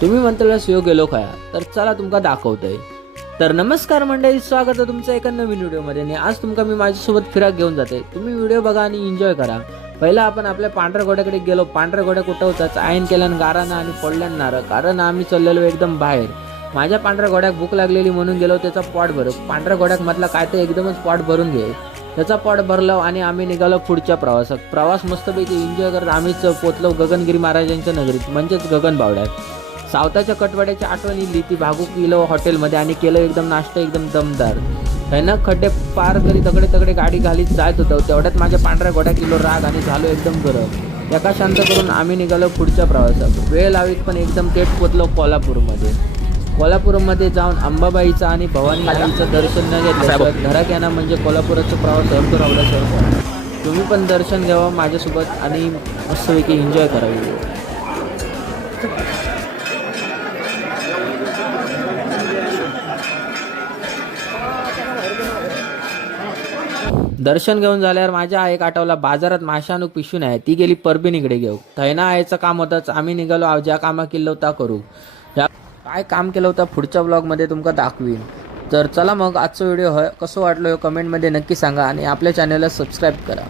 तुम्ही म्हणताला शिव गेलो खया, तर चला तुमका दाखवतोय। तर नमस्कार मंडळी, स्वागत आहे तुमचं एका नवीन व्हिडिओमध्ये। आणि आज तुमका मी माझ्यासोबत फिराक घेऊन जाते। तुम्ही व्हिडिओ बघा आणि एन्जॉय करा। पहिला आपण आपल्या पांढऱ्या घोड्याकडे गेलो। पांढऱ्या घोड्या कुठं होता, आयन केल्यान गारानं आणि पडल्यान नारळ, कारण आम्ही चाललेलो एकदम बाहेर। माझ्या पांढऱ्या घोड्याक भूक लागलेली म्हणून गेलो त्याचा पोट भरत। पांढऱ्या घोड्याक म्हटलं काय ते एकदमच पोट भरून घे। त्याचा पोट भरलं आणि आम्ही निघालो पुढच्या प्रवासात। प्रवास मस्तपैकी एन्जॉय करत आम्हीच पोचलो गगनगिरी महाराजांच्या नगरीत, म्हणजेच गगनबावड्यात। सावताच्या कटवाड्याची आठवण इली ती भागू गेलो हॉटेलमध्ये आणि केलं एकदम नाश्ता एकदम दमदार। त्यानं खड्डे पार करी तगडे गाडी घालीत जात होतो, तेवढ्यात माझ्या पांढऱ्या घोड्या किलो राग आणि झालो एकदम गरम। एका शांत करून आम्ही निघालो पुढच्या प्रवासात। वेळ लावीत पण एकदम थेट पोचलो कोल्हापूरमध्ये। कोल्हापूरमध्ये जाऊन अंबाबाईचं आणि भवानी आईचं दर्शन न घेतल्याशिवाय घरात येणं म्हणजे कोल्हापुराचा प्रवास अर्थ रावल्याशिवाय। तुम्ही पण दर्शन घ्यावं माझ्यासोबत आणि मस्तपैकी एन्जॉय करावी। दर्शन घेऊन झाल्यावर माझ्या एक आठवला बाजारात माशा आणूक पिशवी नाही, ती गेली परभणीकडे घेऊ। थैना यायचं काम होतंच, आम्ही निघालो ज्या कामा केलं होता करू। काय काम केलं होतं पुढच्या ब्लॉगमध्ये तुमका दाखवीन। तर चला मग आजचा व्हिडिओ कसं वाटलं कमेंटमध्ये नक्की सांगा आणि आपल्या चॅनलला सबस्क्राईब करा।